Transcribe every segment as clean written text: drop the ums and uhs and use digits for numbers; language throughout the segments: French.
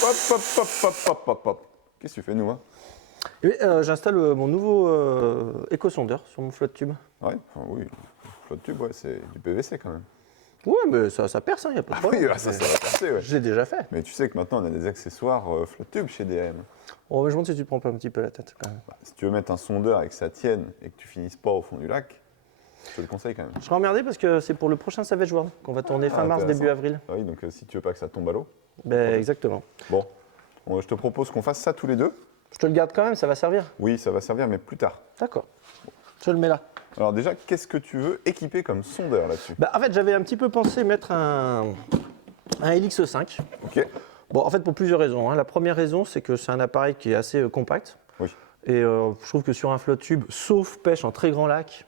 Hop, hop, hop, hop, hop, hop, hop. Qu'est-ce que tu fais, nous, hein? J'installe mon nouveau éco-sondeur sur mon flotte tube. Ouais, enfin, oui. Flotte tube, ouais, c'est du PVC quand même. Ouais, mais ça perce, il n'y a pas de Oui, problème. ça va passer, ouais. Je l'ai déjà fait. Mais tu sais que maintenant, on a des accessoires flotte tube chez DM. Oh, mais je me demande si tu te prends pas un petit peu la tête quand même. Bah, si tu veux mettre un sondeur et que ça tienne et que tu finisses pas au fond du lac, je te le conseille quand même. Je serai emmerdé parce que c'est pour le prochain Savage World qu'on va tourner fin mars, intéressant. début avril. Ah oui, donc si tu veux pas que ça tombe à l'eau. Ben, exactement. Bon, je te propose qu'on fasse ça tous les deux. Je te le garde quand même, ça va servir. Oui, ça va servir, mais plus tard. D'accord. Je le mets là. Alors déjà, qu'est-ce que tu veux équiper comme sondeur là-dessus? Bah, en fait, j'avais un petit peu pensé mettre un LX5. Ok. Bon, en fait, pour plusieurs raisons, hein. La première raison, c'est que c'est un appareil qui est assez compact. Oui. Et je trouve que sur un flotte tube, sauf pêche en très grand lac,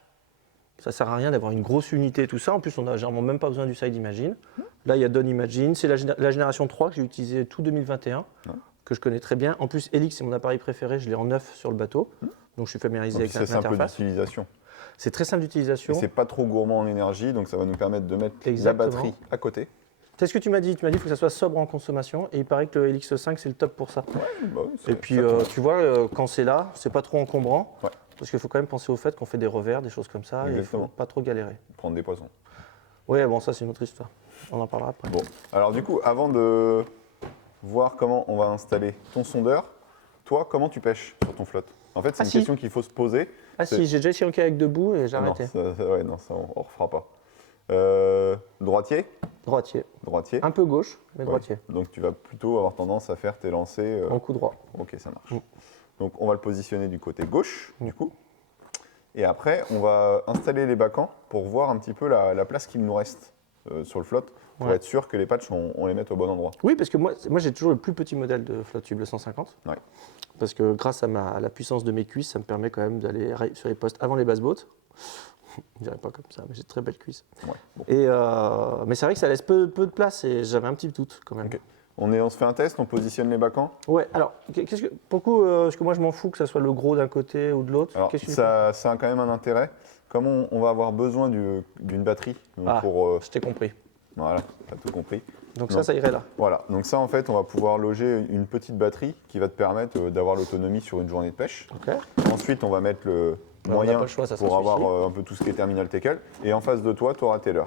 ça sert à rien d'avoir une grosse unité et tout ça. En plus, on n'a généralement même pas besoin du Side Imagine. Là, il y a Don Imagine. C'est la génération 3 que j'ai utilisée tout 2021, que je connais très bien. En plus, Helix, c'est mon appareil préféré. Je l'ai en neuf sur le bateau. Donc, je suis familiarisé avec C'est simple l'interface. d'utilisation. C'est très simple d'utilisation. Et c'est pas trop gourmand en énergie, donc ça va nous permettre de mettre Exactement. la batterie à côté. C'est ce que tu m'as dit. Tu m'as dit qu'il faut que ça soit sobre en consommation. Et il paraît que le LX5, c'est le top pour ça. Bah oui, Et puis, ça tombe. tu vois, quand c'est là, c'est pas trop encombrant. Ouais. Parce qu'il faut quand même penser au fait qu'on fait des revers, des choses comme ça. Et il Exactement. faut pas trop galérer. Prendre des poissons. Ouais, bon, ça, c'est une autre histoire. On en parlera après. Bon, alors du coup, avant de voir comment on va installer ton sondeur, toi, comment tu pêches sur ton flotte? En fait, c'est Ah, une si. question qu'il faut se poser. Ah C'est- si, j'ai déjà essayé en kayak debout et j'ai Ah non, arrêté. ouais, non, ça, on refera pas. Droitier? Droitier. Droitier. Un peu gauche, mais Ouais. droitier. Donc tu vas plutôt avoir tendance à faire tes lancers. En coup droit. Ok, ça marche. Mm. Donc on va le positionner du côté gauche, du coup. Et après, on va installer les bacans pour voir un petit peu la place qu'il nous reste sur le flotte, pour Ouais. être sûr que les patchs, on les mette au bon endroit. Oui, parce que moi j'ai toujours le plus petit modèle de flotte tube, le 150. Ouais. Parce que grâce à la puissance de mes cuisses, ça me permet quand même d'aller sur les postes avant les basses bottes. Je dirais pas comme ça, mais j'ai de très belles cuisses. Ouais, bon. Et mais c'est vrai que ça laisse peu de place et j'avais un petit doute quand même. Ok. On se fait un test, on positionne les bacans. Ouais, alors, qu'est-ce que, pour le coup, parce que moi je m'en fous que ça soit le gros d'un côté ou de l'autre. Alors Qu'est-ce que tu ça a quand même un intérêt. Comme on va avoir besoin d'une batterie, donc Ah. pour... Je t'ai compris. voilà, t'as tout compris. Donc Non. ça irait là. Voilà, donc ça en fait, on va pouvoir loger une petite batterie qui va te permettre d'avoir l'autonomie sur une journée de pêche. Ok. Ensuite, on va mettre le On n'a moyen pas le choix, ça sera pour avoir celui-ci. un peu tout ce qui est terminal TKL. Et en face de toi, tu auras tes leurres.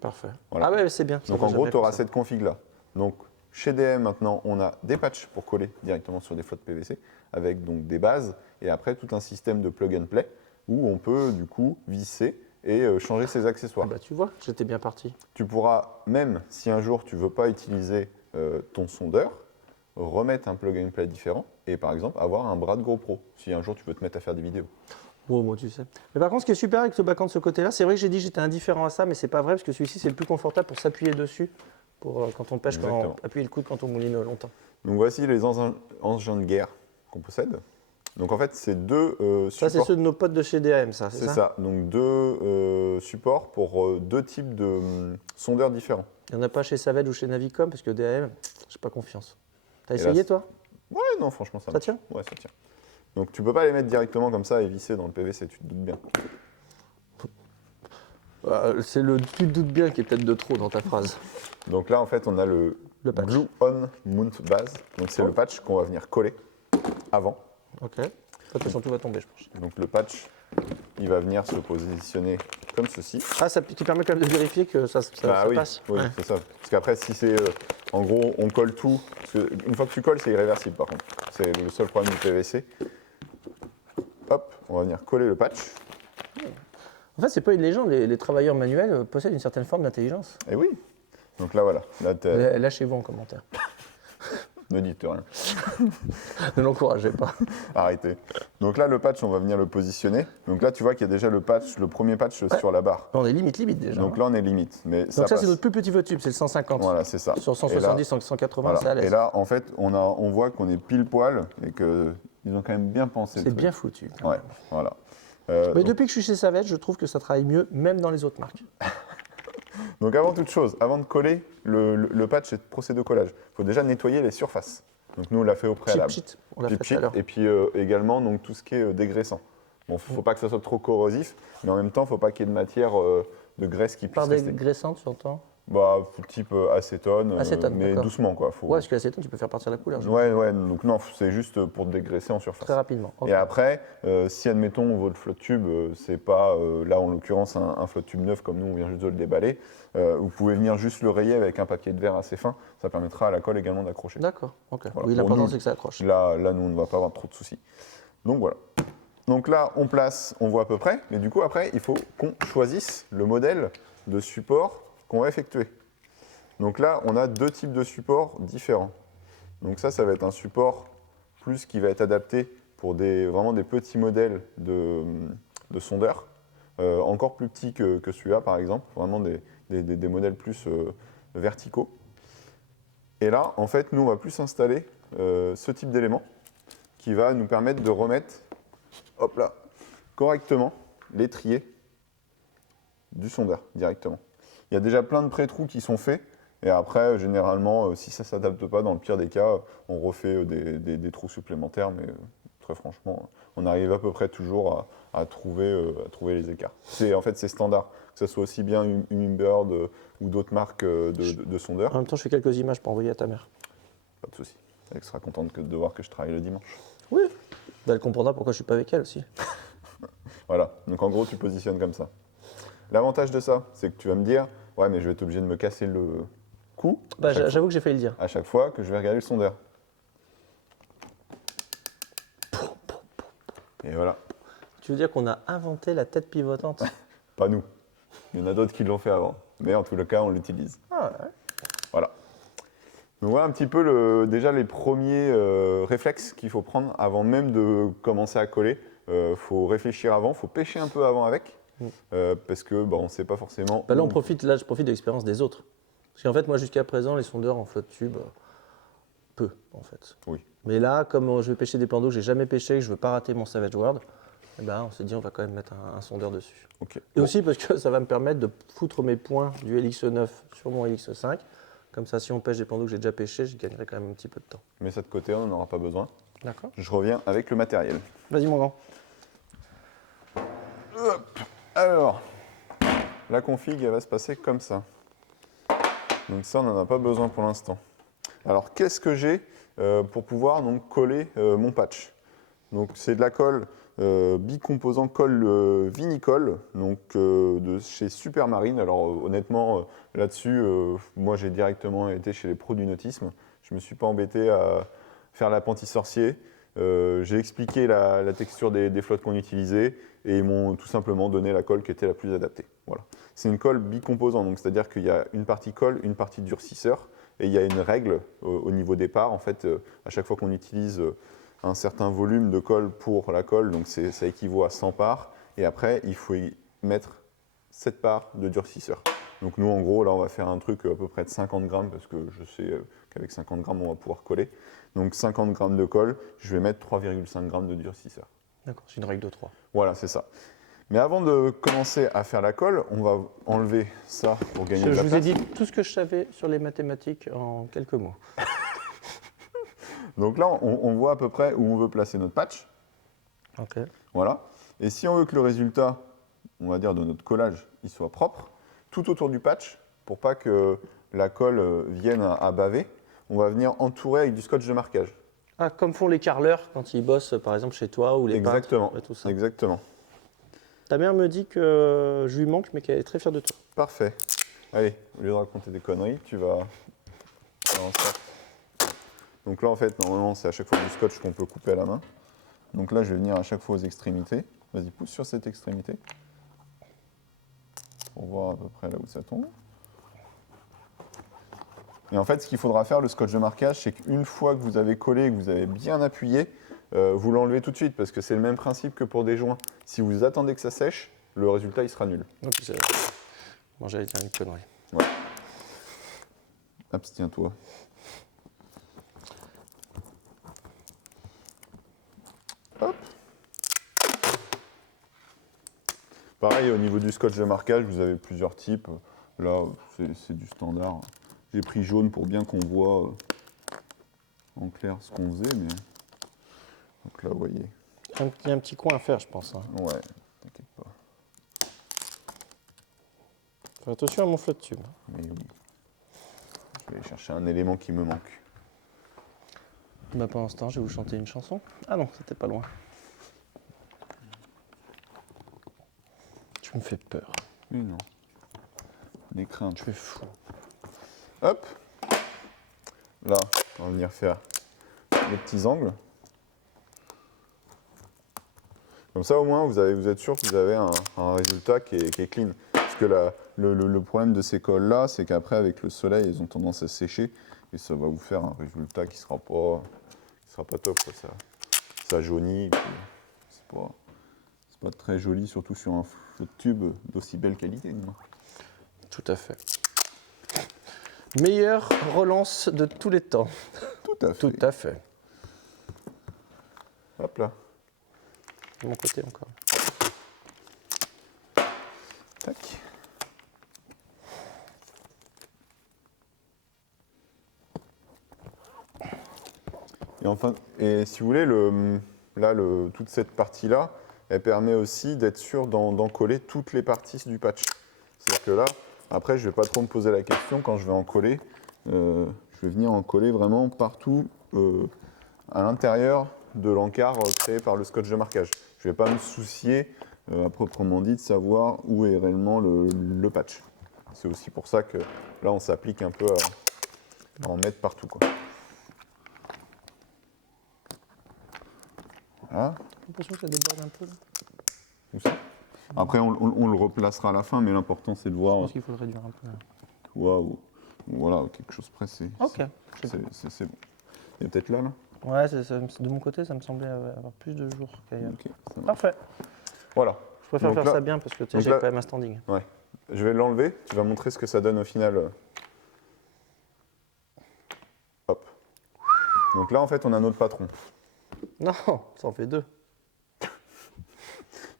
Parfait. Voilà. Ah ouais, c'est bien. Ça Donc va, en gros, j'avais tu auras fait ça. cette config-là. Donc chez DM maintenant, on a des patchs pour coller directement sur des flottes PVC avec donc des bases et après tout un système de plug and play où on peut du coup visser et changer ses Ah accessoires. bah tu vois, j'étais bien parti. Tu pourras même, si un jour tu veux pas utiliser ton sondeur, remettre un plug and play différent et par exemple avoir un bras de GoPro si un jour tu veux te mettre à faire des vidéos. Oh, moi tu sais. Mais par contre, ce qui est super avec ce backhand de ce côté-là, c'est vrai que j'ai dit que j'étais indifférent à ça, mais c'est pas vrai parce que celui-ci c'est le plus confortable pour s'appuyer dessus, pour quand on pêche, quand Exactement. on appuie le coude quand on mouline longtemps. Donc voici les engins de guerre qu'on possède. Donc en fait, c'est deux Ça, c'est supports. ceux de nos potes de chez DM, ça, C'est ça. Donc deux supports pour deux types de sondeurs différents. Il n'y en a pas chez Savage ou chez Navicom parce que DM, j'ai pas confiance. T'as Et là, essayé c'est- toi? Ouais, non, franchement, ça Ça marche. tient? Ouais, ça tient. Donc tu peux pas les mettre directement comme ça et visser dans le PVC, tu te doutes bien. C'est le tu te doutes bien qui est peut-être de trop dans ta phrase. Donc là, en fait, on a le Le patch. Glue On Mount Base. Donc c'est Oh. le patch qu'on va venir coller avant. Ok. Attention, tout va tomber, je pense. Donc le patch, il va venir se positionner comme ceci. Ah, ça qui permet quand même de vérifier que ça Bah oui, passe. oui, Ouais. c'est ça. Parce qu'après, si c'est, en gros, on colle tout. Parce que une fois que tu colles, c'est irréversible par contre. C'est le seul problème du PVC. Hop, on va venir coller le patch. En fait, c'est pas une légende, les travailleurs manuels possèdent une certaine forme d'intelligence. Et oui. Donc là, voilà. Là, Lâchez-vous en commentaire. ne dites rien. Ne l'encouragez pas. Arrêtez. Donc là, le patch, on va venir le positionner. Donc là, tu vois qu'il y a déjà le patch, le premier patch sur la barre. On est limite déjà. Donc là, on est limite. Mais Donc ça, passe. c'est notre plus petit tube, c'est le 150. Voilà, c'est ça. Sur Et là, 170, 180, voilà. ça Et laisse. là, en fait, on voit qu'on est pile poil et qu'ils ont quand même bien pensé. le C'est truc. bien foutu. quand Ouais, même. voilà. Mais Donc- depuis que je suis chez Savage, je trouve que ça travaille mieux, même dans les autres marques. Donc avant toute chose, avant de coller le patch et de procéder au collage, il faut déjà nettoyer les surfaces. Donc nous on l'a fait au préalable. Chip sheet, on l'a Chip fait tout sheet, à l'heure. et puis également donc, tout ce qui est dégraissant. Bon, faut pas que ça soit trop corrosif, mais en même temps, faut pas qu'il y ait de matière de graisse qui puisse Par rester. dégraissante, tu entends? Bah, type acétone, Acétone, mais d'accord. doucement, quoi. Faut... Ouais, parce que l'acétone, tu peux faire partir la couleur. Ouais, ouais, donc non, c'est juste pour dégraisser en surface. Très rapidement. Ok. Et après, si admettons votre flotte tube, c'est pas là en l'occurrence un flotte tube neuf comme nous, on vient juste de le déballer, vous pouvez venir juste le rayer avec un papier de verre assez fin, ça permettra à la colle également d'accrocher. D'accord. Ok. Voilà. Oui, Bon, l'important, nous, c'est que ça accroche. Là, nous, on ne va pas avoir trop de soucis. Donc voilà. Donc là, on place, on voit à peu près, mais du coup, après, il faut qu'on choisisse le modèle de support qu'on va effectuer. Donc là, on a deux types de supports différents. Donc ça va être un support plus qui va être adapté pour vraiment des petits modèles de sondeurs, encore plus petits que celui-là, par exemple, vraiment des modèles plus verticaux. Et là, en fait, nous, on va plus installer ce type d'élément qui va nous permettre de remettre, hop là, correctement l'étrier du sondeur directement. Il y a déjà plein de pré-trous qui sont faits. Et après, généralement, si ça ne s'adapte pas, dans le pire des cas, on refait des trous supplémentaires. Mais très franchement, on arrive à peu près toujours à trouver les écarts. En fait, c'est standard. Que ce soit aussi bien Humminbird ou d'autres marques de sondeurs. En même temps, je fais quelques images pour envoyer à ta mère. Pas de souci. Elle sera contente de voir que je travaille le dimanche. Oui. Ben, elle comprendra pourquoi je suis pas avec elle aussi. Voilà. Donc en gros, tu positionnes comme ça. L'avantage de ça, c'est que tu vas me dire, ouais, mais je vais être obligé de me casser le cou. Bah, j'avoue que j'ai failli le dire. À chaque fois que je vais regarder le sondeur. Et voilà. Tu veux dire qu'on a inventé la tête pivotante? Pas nous. Il y en a d'autres qui l'ont fait avant. Mais en tout cas, on l'utilise. Ah ouais. Voilà. Donc voilà un petit peu déjà les premiers réflexes qu'il faut prendre avant même de commencer à coller. Faut réfléchir avant, faut pêcher un peu avant avec. Parce que on ne sait pas forcément. Bah là, je profite de l'expérience des autres. Parce qu'en fait, moi, jusqu'à présent, les sondeurs en flotte tube, peu, en fait. Oui. Mais là, comme je vais pêcher des plans d'eau que j'ai jamais pêché, que je veux pas rater mon Savage World, eh ben, on s'est dit on va quand même mettre un sondeur dessus. Okay. Et aussi parce que ça va me permettre de foutre mes points du LX9 sur mon LX5. Comme ça, si on pêche des plans d'eau que j'ai déjà pêché, je gagnerai quand même un petit peu de temps. Mais ça de côté, on n'en aura pas besoin. D'accord. Je reviens avec le matériel. Vas-y, mon grand. Hop. Alors, la config, elle va se passer comme ça. Donc ça, on n'en a pas besoin pour l'instant. Alors, qu'est-ce que j'ai pour pouvoir donc coller mon patch? Donc, c'est de la colle bicomposant colle vinicole, donc de chez Supermarine. Alors, honnêtement, là-dessus, moi, j'ai directement été chez les pros du nautisme. Je ne me suis pas embêté à faire l'apprenti sorcier. J'ai expliqué la texture des flottes qu'on utilisait et ils m'ont tout simplement donné la colle qui était la plus adaptée. Voilà. C'est une colle bicomposant, donc c'est-à-dire qu'il y a une partie colle, une partie durcisseur, et il y a une règle au niveau départ. En fait, à chaque fois qu'on utilise un certain volume de colle pour la colle, donc ça équivaut à 100 parts, et après il faut y mettre 7 parts de durcisseur. Donc nous, en gros, là, on va faire un truc à peu près de 50 grammes, parce que je sais qu'avec 50 grammes, on va pouvoir coller. Donc 50 grammes de colle, je vais mettre 3,5 grammes de durcisseur. D'accord, c'est une règle de 3. Voilà, c'est ça. Mais avant de commencer à faire la colle, on va enlever ça pour gagner de la place. Je vous ai dit tout ce que je savais sur les mathématiques en quelques mots. Donc là, on voit à peu près où on veut placer notre patch. Ok. Voilà. Et si on veut que le résultat, on va dire, de notre collage, il soit propre, tout autour du patch, pour pas que la colle vienne à baver, on va venir entourer avec du scotch de marquage. Ah, comme font les carreleurs quand ils bossent, par exemple, chez toi, ou les Exactement. peintres et tout ça. Exactement. Ta mère me dit que je lui manque, mais qu'elle est très fière de toi. Parfait. Allez, au lieu de raconter des conneries, tu vas faire en sorte. Donc là, en fait, normalement, c'est à chaque fois du scotch qu'on peut couper à la main. Donc là, je vais venir à chaque fois aux extrémités. Vas-y, pousse sur cette extrémité. Pour voir à peu près là où ça tombe. Et en fait, ce qu'il faudra faire, le scotch de marquage, c'est qu'une fois que vous avez collé et que vous avez bien appuyé, vous l'enlevez tout de suite, parce que c'est le même principe que pour des joints. Si vous attendez que ça sèche, le résultat, il sera nul. Non, puis moi, j'allais dire une connerie. Ouais. Abstiens-toi. Hop. Pareil, au niveau du scotch de marquage, vous avez plusieurs types. Là, c'est du standard. J'ai pris jaune pour bien qu'on voit en clair ce qu'on faisait, mais... Donc là, vous voyez. Il y a un petit coin à faire, je pense. Hein. Ouais, t'inquiète pas. Fais attention à mon flotte tube. Mais oui. Je vais aller chercher un élément qui me manque. Bah, pendant ce temps, je vais vous chanter une chanson. Ah non, c'était pas loin. Tu me fais peur. Oui, non. Des craintes. Tu es fou. Hop. Là, on va venir faire les petits angles. Comme ça, au moins, vous êtes sûr que vous avez un résultat qui est clean. Parce que le problème de ces cols-là, c'est qu'après, avec le soleil, ils ont tendance à sécher. Et ça va vous faire un résultat qui sera pas top, quoi. Ça jaunit. Et puis c'est pas très joli, surtout sur un flot de tube d'aussi belle qualité. Moi. Tout à fait. Meilleure relance de tous les temps. Tout à fait. Tout à fait. Hop là. De mon côté encore. Tac. Et enfin, et si vous voulez, toute cette partie-là, elle permet aussi d'être sûr d'en coller toutes les parties du patch. C'est-à-dire que là, après, je ne vais pas trop me poser la question quand je vais en coller. Je vais venir en coller vraiment partout à l'intérieur de l'encart créé par le scotch de marquage. Je ne vais pas me soucier, à proprement dit, de savoir où est réellement le patch. C'est aussi pour ça que là, on s'applique un peu à en mettre partout, quoi. Voilà. J'ai l'impression que ça déborde un peu. Là. Où ça ? Après, on le replacera à la fin, mais l'important, c'est de Je voir. pense qu'il faut le réduire un peu. Là. Waouh. Voilà, quelque chose près, c'est Ok. bon. Il y a peut-être là. Ouais, de mon côté, ça me semblait avoir plus de jours qu'ailleurs. Ok, ça marche. Parfait. Voilà. Je préfère Donc faire là- ça bien parce que tu sais, donc j'ai là- quand même un standing. Ouais. Je vais l'enlever. Tu vas montrer ce que ça donne au final. Hop. Donc là, en fait, on a notre patron. Non, ça en fait deux.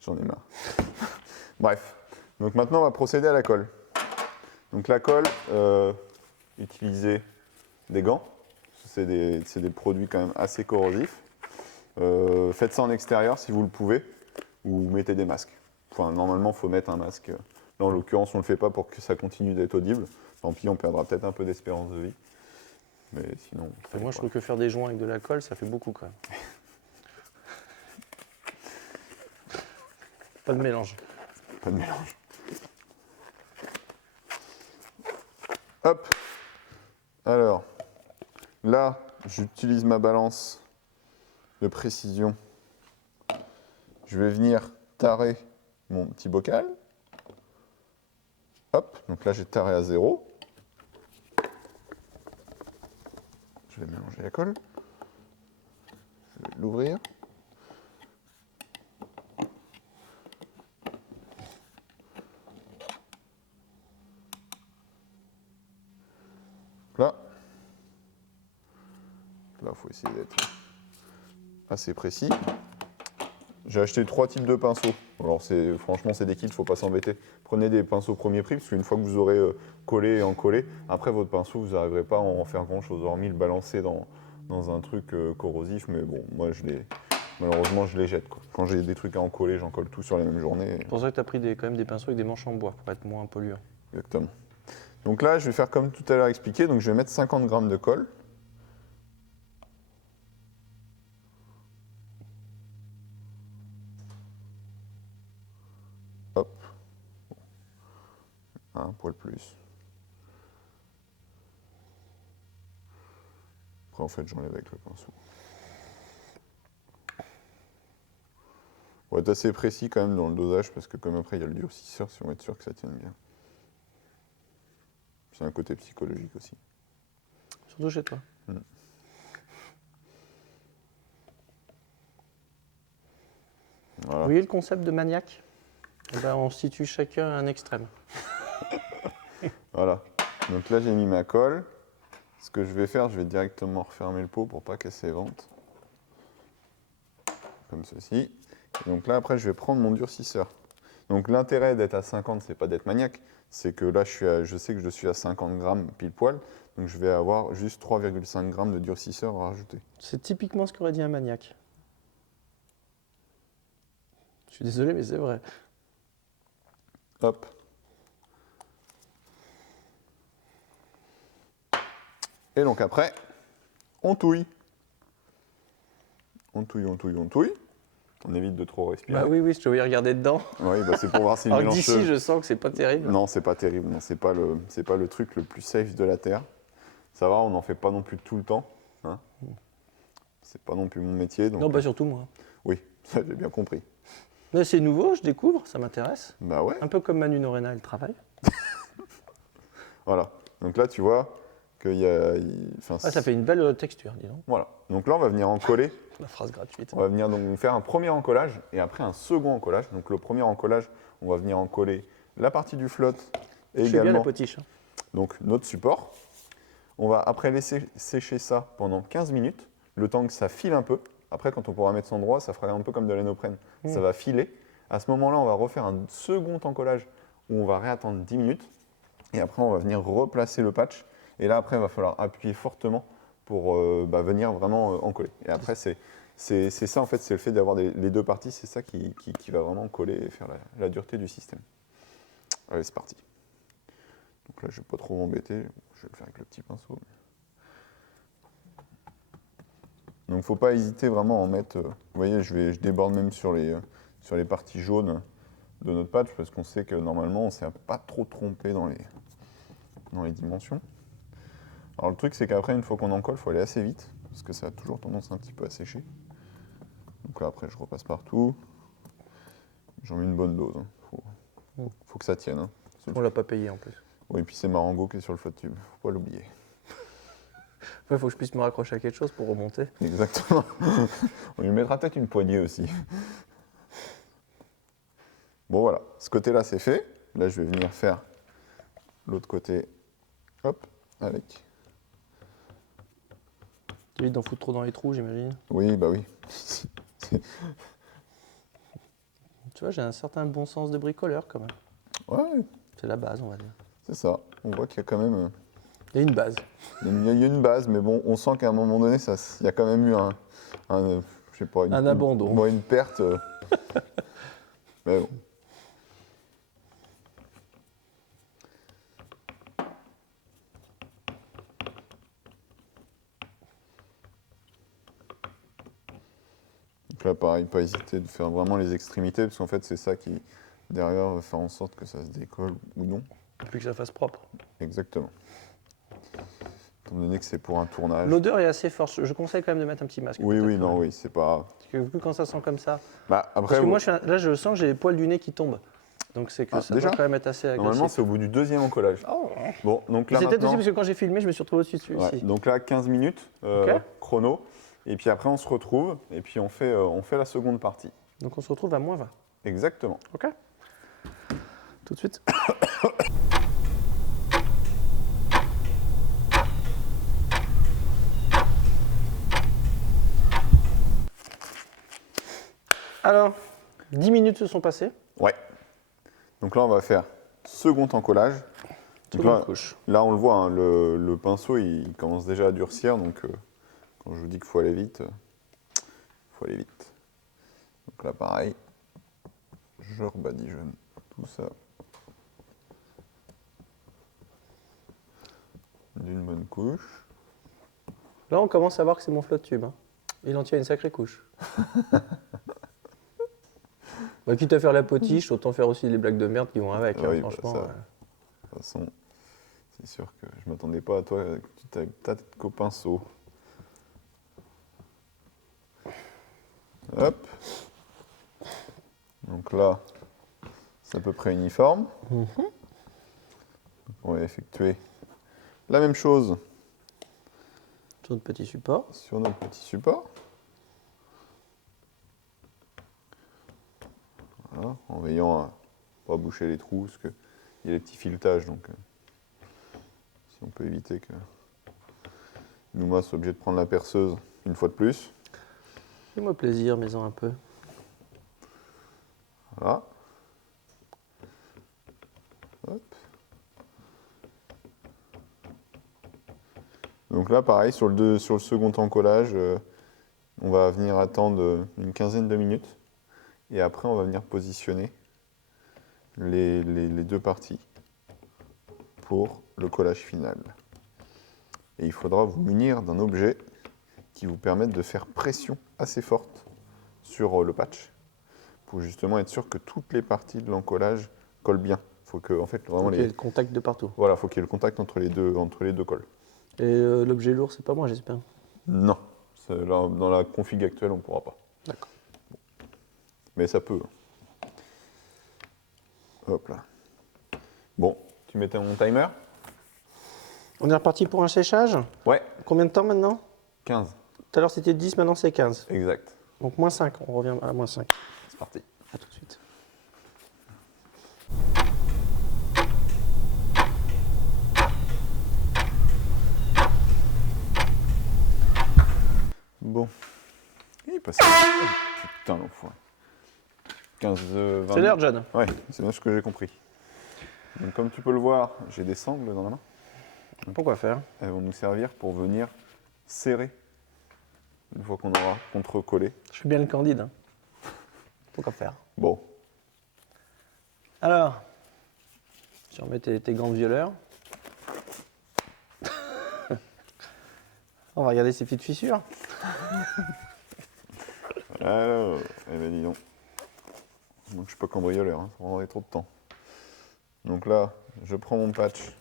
J'en ai marre. Bref. Donc maintenant, on va procéder à la colle. Donc la colle, utilisez des gants. C'est des produits quand même assez corrosifs. Faites ça en extérieur si vous le pouvez, ou mettez des masques. Enfin, normalement, il faut mettre un masque. Là, en l'occurrence, on ne le fait pas pour que ça continue d'être audible. Tant pis, on perdra peut-être un peu d'espérance de vie. Mais sinon... Enfin, moi, je trouve que faire des joints avec de la colle, ça fait beaucoup quand même. Pas de mélange. Pas de mélange. Hop. Alors, là, j'utilise ma balance de précision. Je vais venir tarer mon petit bocal. Hop, donc là j'ai taré à 0. Je vais mélanger la colle. Je vais l'ouvrir. Là, il faut essayer d'être assez précis. J'ai acheté 3 types de pinceaux. Alors franchement, c'est des kits, il ne faut pas s'embêter. Prenez des pinceaux premier prix, parce qu'une fois que vous aurez collé et encollé, après votre pinceau, vous n'arriverez pas à en faire grand-chose, hormis le balancer dans un truc corrosif. Mais bon, moi, malheureusement, je les jette, quoi. Quand j'ai des trucs à encoller, j'en colle tout sur la même journée. C'est pour ça que tu as pris quand même des pinceaux avec des manches en bois, pour être moins polluant. Exactement. Donc là, je vais faire comme tout à l'heure expliqué. Donc je vais mettre 50 grammes de colle. Hop. Un poil plus. Après, en fait, j'enlève avec le pinceau. On va être assez précis quand même dans le dosage, parce que comme après, il y a le durcisseur, si on veut être sûr que ça tienne bien. C'est un côté psychologique aussi. Surtout chez toi. Vous voyez le concept de maniaque ? Eh ben, on situe chacun un extrême. Voilà. Donc là, j'ai mis ma colle. Ce que je vais faire, je vais directement refermer le pot pour pas casser les ventes. Comme ceci. Et donc là, après, je vais prendre mon durcisseur. Donc l'intérêt d'être à 50, c'est pas d'être maniaque, c'est que là, je sais que je suis à 50 grammes pile poil, donc je vais avoir juste 3,5 grammes de durcisseur à rajouter. C'est typiquement ce qu'aurait dit un maniaque. Je suis désolé, mais c'est vrai. Hop. Et donc après, on touille. On touille, on touille, on touille. On évite de trop respirer. Bah oui, je te voyais regarder dedans. Oui, bah c'est pour voir si le Alors que mélange d'ici, je sens que c'est pas terrible. Non, c'est pas terrible. Non, c'est pas le truc le plus safe de la Terre. Ça va, on n'en fait pas non plus tout le temps. Hein. C'est pas non plus mon métier. Donc, Non, pas surtout moi. oui, ça j'ai bien compris. Mais c'est nouveau, je découvre, ça m'intéresse. Bah ouais. Un peu comme Manu Norena, elle travaille. Voilà. Donc là, tu vois qu'il y a. Ah, ça fait une belle texture, dis donc. Voilà. Donc là, on va venir encoller. La phrase gratuite. On va venir donc faire un premier encollage et après un second encollage. Donc le premier encollage, on va venir encoller la partie du flotte et Je fais bien la également potiche. donc notre support. On va après laisser sécher ça pendant 15 minutes, le temps que ça file un peu. Après, quand on pourra mettre son endroit, ça fera un peu comme de la néoprène. Ça va filer. À ce moment-là, on va refaire un second encollage où on va réattendre 10 minutes. Et après, on va venir replacer le patch. Et là, après, il va falloir appuyer fortement pour venir vraiment encoller. Et après, c'est ça, en fait, c'est le fait d'avoir les deux parties, c'est ça qui va vraiment coller et faire la dureté du système. Allez, c'est parti. Donc là, je ne vais pas trop m'embêter, je vais le faire avec le petit pinceau. Donc, il ne faut pas hésiter vraiment à en mettre. Vous voyez, je déborde même sur les parties jaunes de notre patch parce qu'on sait que normalement, on ne s'est pas trop trompé dans les dimensions. Alors, le truc, c'est qu'après, une fois qu'on en colle, il faut aller assez vite parce que ça a toujours tendance un petit peu à sécher. Donc là, après, je repasse partout. J'en mets une bonne dose. Faut que ça tienne. Hein. On l'a pas payé en plus. Oui, et puis c'est Marengo qui est sur le flotte tube. Faut pas l'oublier. Il faut que je puisse me raccrocher à quelque chose pour remonter. Exactement. On lui mettra peut-être une poignée aussi. Bon, voilà. Ce côté-là, c'est fait. Là, je vais venir faire l'autre côté. Hop, avec. Tu évites d'en foutre trop dans les trous, j'imagine. Oui, bah oui. Tu vois, j'ai un certain bon sens de bricoleur quand même. Ouais, C'est la base, on va dire. c'est ça. On voit qu'il y a quand même. Il y a une base. Il y a une base, mais bon, on sent qu'à un moment donné, il y a quand même eu je sais pas, Un abandon. Une perte. Mais bon. Donc là, pareil, pas hésiter de faire vraiment les extrémités, parce qu'en fait, c'est ça qui, derrière, va faire en sorte que ça se décolle ou non. Puis que ça fasse propre. Exactement. Étant donné que c'est pour un tournage. L'odeur est assez forte. Je conseille quand même de mettre un petit masque. Oui, peut-être, non, oui, c'est pas. Parce que vu quand ça sent comme ça. Bah, après, Parce que moi, là, je sens que j'ai les poils du nez qui tombent. Donc c'est que Ah, ça déjà doit quand même être assez agressif. normalement, c'est au bout du deuxième encollage. Oh. Bon, donc là, C'est peut-être aussi maintenant. parce que quand j'ai filmé, je me suis retrouvé au-dessus de celui-ci. Ouais, donc là, 15 minutes Ok. chrono. Et puis après, on se retrouve et puis on fait la seconde partie. Donc on se retrouve à -20. Exactement. Ok. Tout de suite. Alors, 10 minutes se sont passées. Ouais. Donc là, on va faire second encollage. Donc Seconde là, couche. là, on le voit, hein, le pinceau, il commence déjà à durcir. Donc, quand je vous dis qu'il faut aller vite, il faut aller vite. Donc là, pareil, je rebadigeonne tout ça d'une bonne couche. Là, on commence à voir que c'est mon flotte tube. Hein. Il en tient une sacrée couche. Bah, quitte à faire la potiche, autant faire aussi les blagues de merde qui vont avec. Ah hein, oui, bah, franchement. ça. De toute façon, c'est sûr que je m'attendais pas à toi que tu t'attaques qu'au pinceau. Hop. Donc là, c'est à peu près uniforme. On va effectuer la même chose Sur notre petit support. sur notre petit support. Voilà, en veillant à pas boucher les trous, parce qu'il y a les petits filetages, donc si on peut éviter que Nouma soit obligé de prendre la perceuse une fois de plus. Fais-moi plaisir, mais-en un peu. Voilà. Hop. Donc là, pareil, sur le second encollage, on va venir attendre une quinzaine de minutes. Et après, on va venir positionner les deux parties pour le collage final. Et il faudra vous munir d'un objet qui vous permette de faire pression assez forte sur le patch pour justement être sûr que toutes les parties de l'encollage collent bien. Il faut que, en fait, vraiment Donc, il y a le contact de partout. Voilà, faut qu'il y ait le contact entre les deux cols. Et l'objet lourd, c'est pas moi, j'espère. Non, dans la config actuelle, on ne pourra pas. D'accord. Mais ça peut. Hop là. Bon, tu mettais mon timer? On est reparti pour un séchage. Ouais, Combien de temps maintenant? 15. Tout à l'heure c'était 10, maintenant c'est 15. Exact. Donc moins 5, on revient à moins 5. C'est parti. A tout de suite. Bon. Il passe. Putain, l'enfoiré. 15, 20. C'est l'heure, John. Ouais, c'est bien ce que j'ai compris. Donc, comme tu peux le voir, j'ai des sangles dans la main. Pourquoi faire? Elles vont nous servir pour venir serrer une fois qu'on aura contre-collé. Je suis bien le candide. Hein. Pourquoi faire? Bon, Alors, tu remets tes gants de violeur. On va regarder ces petites fissures. alors, eh ben dis donc. Moi, je suis pas cambrioleur, hein, ça prendrait trop de temps. Donc là, je prends mon patch.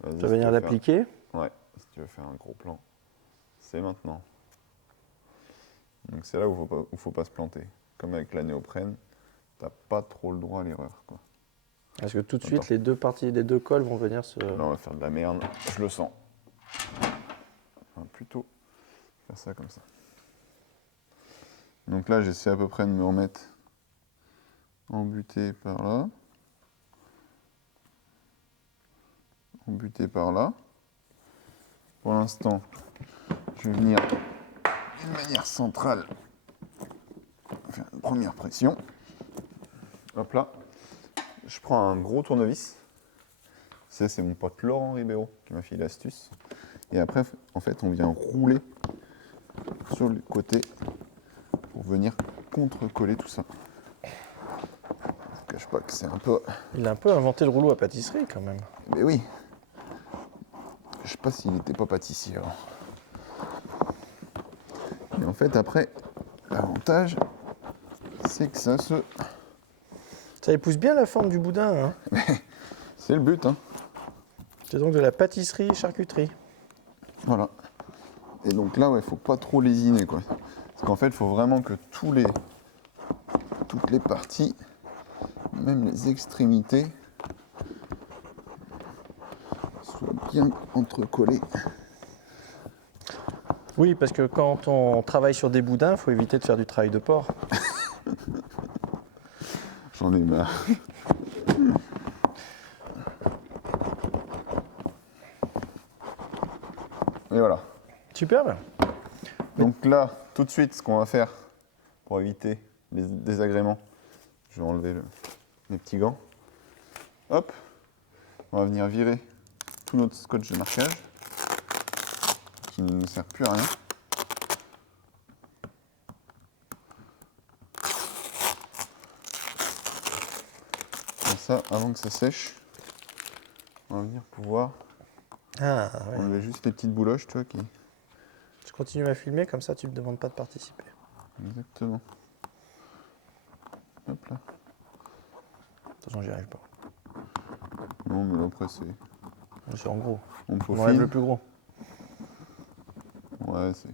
Vas-y, Tu si vas venir veux faire- l'appliquer. Ouais, si tu veux faire un gros plan, c'est maintenant. Donc c'est là où faut pas se planter. Comme avec la néoprène, t'as pas trop le droit à l'erreur, quoi. Parce que tout de suite, Attends. les deux parties, les deux cols vont venir se... Là, on va faire de la merde, je le sens. On va plutôt faire ça comme ça. Donc là, j'essaie à peu près de me remettre embuté par là. Embuté par là. Pour l'instant, je vais venir d'une manière centrale faire une première pression. Hop là. Je prends un gros tournevis. Ça, c'est mon pote Laurent Ribeiro qui m'a filé l'astuce. Et après, en fait, on vient rouler sur le côté pour venir contre-coller tout ça. Je ne cache pas que c'est un peu... Il a un peu inventé le rouleau à pâtisserie quand même. Mais oui. Je sais pas s'il n'était pas pâtissier avant. Et en fait, après, l'avantage, c'est que ça se... Ça épouse bien la forme du boudin. Hein. C'est le but, hein. C'est donc de la pâtisserie charcuterie. Voilà. Et donc là, ouais, faut pas trop lésiner, quoi. Parce qu'en fait, il faut vraiment que toutes les parties, même les extrémités, soient bien entrecollées. Oui, parce que quand on travaille sur des boudins, il faut éviter de faire du travail de porc. J'en ai marre. Et voilà. Superbe. Donc là, tout de suite, ce qu'on va faire pour éviter les désagréments, je vais enlever mes petits gants. Hop, on va venir virer tout notre scotch de marquage qui ne nous sert plus à rien. Comme ça, avant que ça sèche, on va venir pouvoir Ah, ouais. enlever juste les petites bouloches, tu vois, qui... Je continue à filmer, comme ça tu ne me demandes pas de participer. Exactement. Hop là. De toute façon, j'y arrive pas. Non, mais après, c'est... C'est en gros. On On peaufine. enlève le plus gros. Ouais, c'est...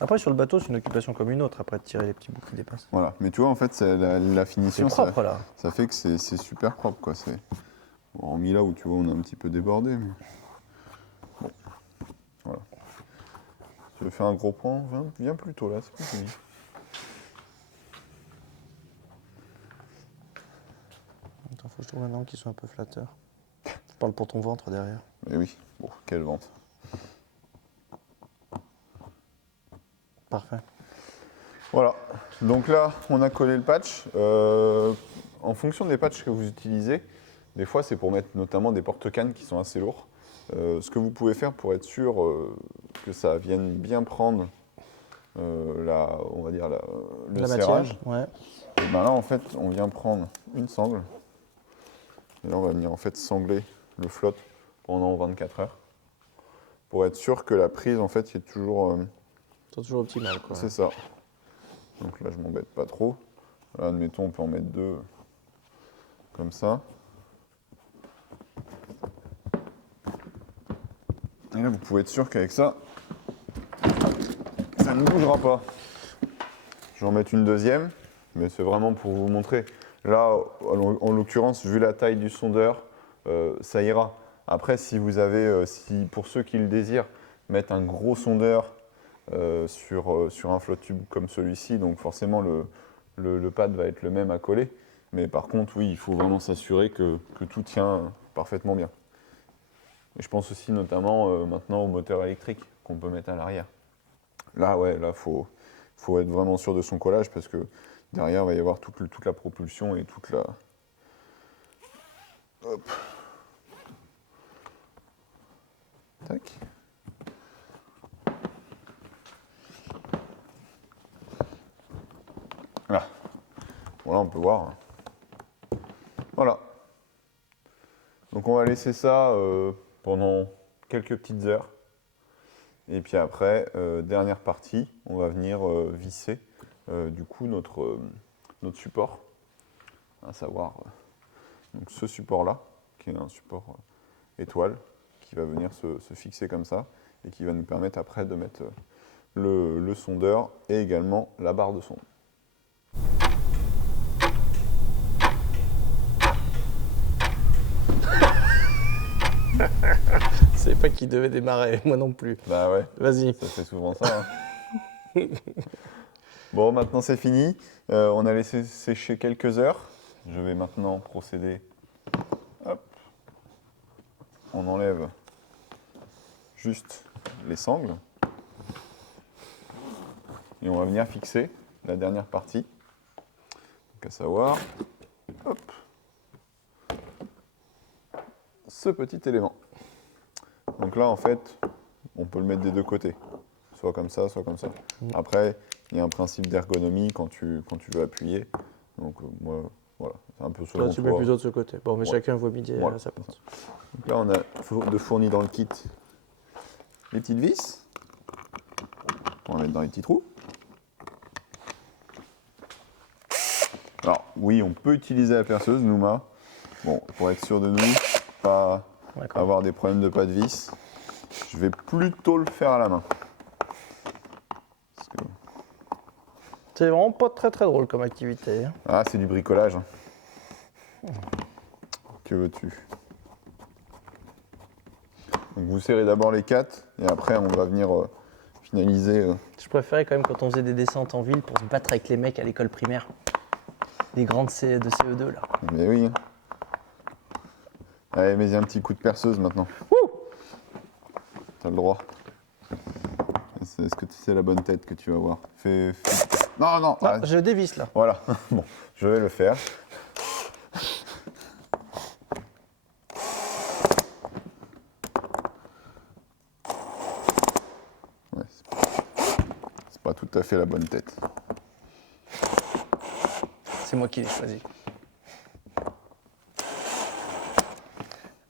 Après, sur le bateau, c'est une occupation comme une autre, après de tirer les petits bouts qui dépassent. Voilà. Mais tu vois, en fait, c'est la C'est finition, propre là. ça fait que c'est super propre, quoi. Bon, hormis là où, tu vois, on a un petit peu débordé, mais... Bon. Voilà. Tu veux faire un gros point? Viens plus tôt, là, c'est plus fini. Attends, faut que je trouve un angle qui soit un peu flatteur. Je parle pour ton ventre derrière. Mais oui. Bon, quelle vente. Parfait. Voilà. Donc là, on a collé le patch. En fonction des patchs que vous utilisez, des fois, c'est pour mettre notamment des porte-cannes qui sont assez lourds. Ce que vous pouvez faire pour être sûr que ça vienne bien prendre on va dire le La serrage, matière, ouais. et ben là, en fait, on vient prendre une sangle. Et là, on va venir en fait sangler le flotte pendant 24 heures. pour être sûr que la prise, en fait, est toujours... C'est toujours optimal, quoi. c'est ça. Donc là, je m'embête pas trop. Là, admettons, on peut en mettre 2 comme ça. Et là, vous pouvez être sûr qu'avec ça, ça ne bougera pas. Je vais en mettre une deuxième, mais c'est vraiment pour vous montrer. Là, en l'occurrence, vu la taille du sondeur, ça ira. Après, si vous avez, pour ceux qui le désirent, mettre un gros sondeur sur un float tube comme celui-ci, donc forcément le pad va être le même à coller. Mais par contre, oui, il faut vraiment s'assurer que tout tient parfaitement bien. Et je pense aussi notamment maintenant au moteur électrique qu'on peut mettre à l'arrière. Là, ouais, là, faut être vraiment sûr de son collage parce que derrière, il va y avoir toute la propulsion et toute la... Hop. Tac. Là. Bon, là, on peut voir. Voilà. Donc, on va laisser ça pendant quelques petites heures. Et puis après, dernière partie, on va venir visser du coup notre support, à savoir donc ce support-là, qui est un support étoile, qui va venir se fixer comme ça, et qui va nous permettre après de mettre le sondeur et également la barre de sonde. Je savais pas qu'il devait démarrer, moi non plus. Bah ouais, Vas-y. ça fait souvent ça. Hein. Bon, maintenant c'est fini. On a laissé sécher quelques heures. Je vais maintenant procéder. Hop. On enlève juste les sangles. Et on va venir fixer la dernière partie. Donc à savoir, hop, ce petit élément. Donc là, en fait, on peut le mettre des deux côtés. Soit comme ça, soit comme ça. Après, il y a un principe d'ergonomie quand tu veux appuyer. Donc moi, voilà, c'est un peu selon Toi, tu mets toi. plutôt de ce côté. Bon, mais Ouais. chacun voit midi Voilà. à sa porte. Donc là, on a de fourni dans le kit les petites vis. On va mettre dans les petits trous. Alors, oui, on peut utiliser la perceuse, Nouma. Bon, pour être sûr de nous, pas D'accord. avoir des problèmes de pas de vis, je vais plutôt le faire à la main. Parce que... C'est vraiment pas très très drôle comme activité. Hein. Ah, c'est du bricolage. Hein. Que veux-tu? Donc vous serrez d'abord les 4 et après on va venir finaliser. Je préférais quand même quand on faisait des descentes en ville pour se battre avec les mecs à l'école primaire. Les grandes de CE2 là. Mais oui. Hein. Allez, mets-y un petit coup de perceuse maintenant. T'as le droit. Est-ce que c'est la bonne tête que tu vas voir? Fais... Non, non, Ah, je dévisse là. Voilà, bon, je vais le faire. Ouais, c'est pas tout à fait la bonne tête. C'est moi qui l'ai choisi.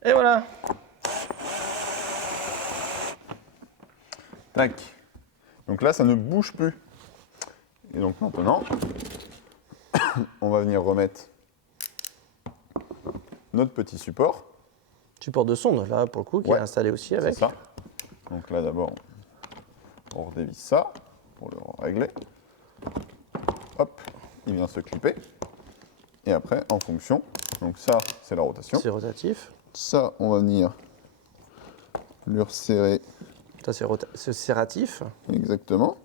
Et voilà. Tac. Donc là, ça ne bouge plus. Et donc maintenant, on va venir remettre notre petit support. Support de sonde là pour le coup qui Ouais. est installé aussi avec. C'est ça. Donc là, d'abord, on redévisse ça pour le régler. Hop, il vient se clipper. Et après, en fonction, donc ça, c'est la rotation. C'est rotatif. Ça, on va venir le resserrer. Ça c'est serratif. Exactement.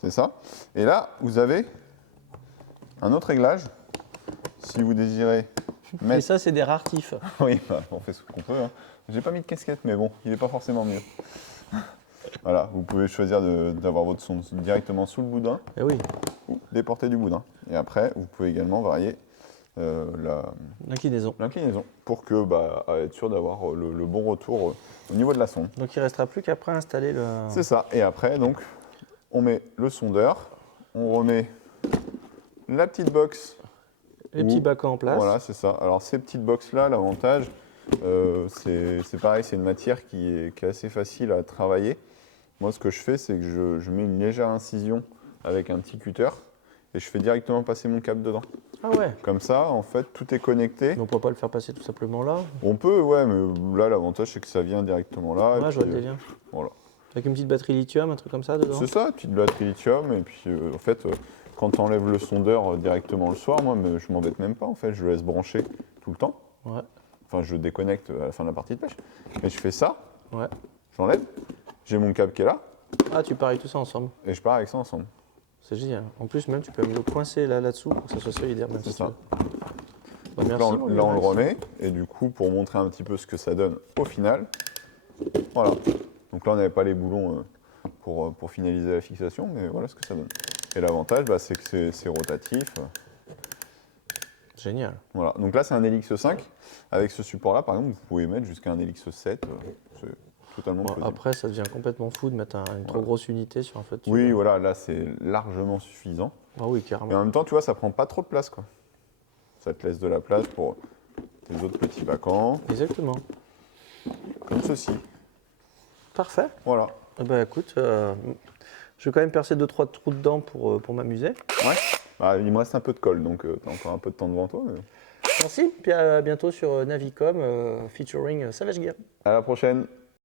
C'est ça. Et là, vous avez un autre réglage. Si vous désirez Et mettre... ça c'est des rartifs. Oui, bah, on fait ce qu'on peut. Hein. J'ai pas mis de casquette, mais bon, il n'est pas forcément mieux. Voilà, vous pouvez choisir d'avoir votre son directement sous le boudin Et oui. ou déporter du boudin. Et après, vous pouvez également varier L'inclinaison. l'inclinaison pour que, être sûr d'avoir le bon retour au niveau de la sonde. Donc il ne restera plus qu'après installer le. C'est ça. Et après, donc, on met le sondeur, on remet la petite box. Les petits bacs en place. Voilà, c'est ça. Alors, ces petites box-là, l'avantage, C'est pareil, c'est une matière qui est assez facile à travailler. Moi, ce que je fais, c'est que je mets une légère incision avec un petit cutter et je fais directement passer mon câble dedans. Ah ouais. Comme ça, en fait, tout est connecté. Mais on ne pourrait pas le faire passer tout simplement là. On peut, ouais, mais là, l'avantage, c'est que ça vient directement là. et Ouais, je vois puis, le délire. voilà. Avec une petite batterie lithium, un truc comme ça dedans. C'est ça, petite batterie lithium. Et puis, en fait, quand tu enlèves le sondeur directement le soir, moi, je m'embête même pas. En fait, je le laisse brancher tout le temps. Ouais. Enfin, je déconnecte à la fin de la partie de pêche. Et je fais ça, Ouais. j'enlève. J'ai mon câble qui est là Ah, tu paries tout ça ensemble. et je pars avec ça ensemble. C'est génial. En plus, même, tu peux me le coincer là-dessous pour que ça soit solidaire. Même C'est si ça. tu veux. Bah, Donc merci, là, mon là, on le Max. remet. Et du coup, pour montrer un petit peu ce que ça donne au final, voilà. Donc là, on n'avait pas les boulons pour finaliser la fixation, mais voilà ce que ça donne. Et l'avantage, bah, c'est que c'est rotatif. Génial. Voilà. Donc là, c'est un Helix 5. Avec ce support-là, par exemple, vous pouvez mettre jusqu'à un Helix 7. C'est totalement Bon, possible. après, ça devient complètement fou de mettre une trop grosse unité sur un flotte tube. Oui, voilà, là, c'est largement suffisant. Ah oui, Et carrément. en même temps, tu vois, ça prend pas trop de place, quoi. Ça te laisse de la place pour tes autres petits bacans, Exactement. comme ceci. Parfait. Voilà. Eh ben, écoute, je vais quand même percer 2-3 trous dedans pour m'amuser. Ouais. Bah, il me reste un peu de colle, donc t'as encore un peu de temps devant toi. Mais... Merci. Puis à bientôt sur Navicom featuring Savage Gear. À la prochaine.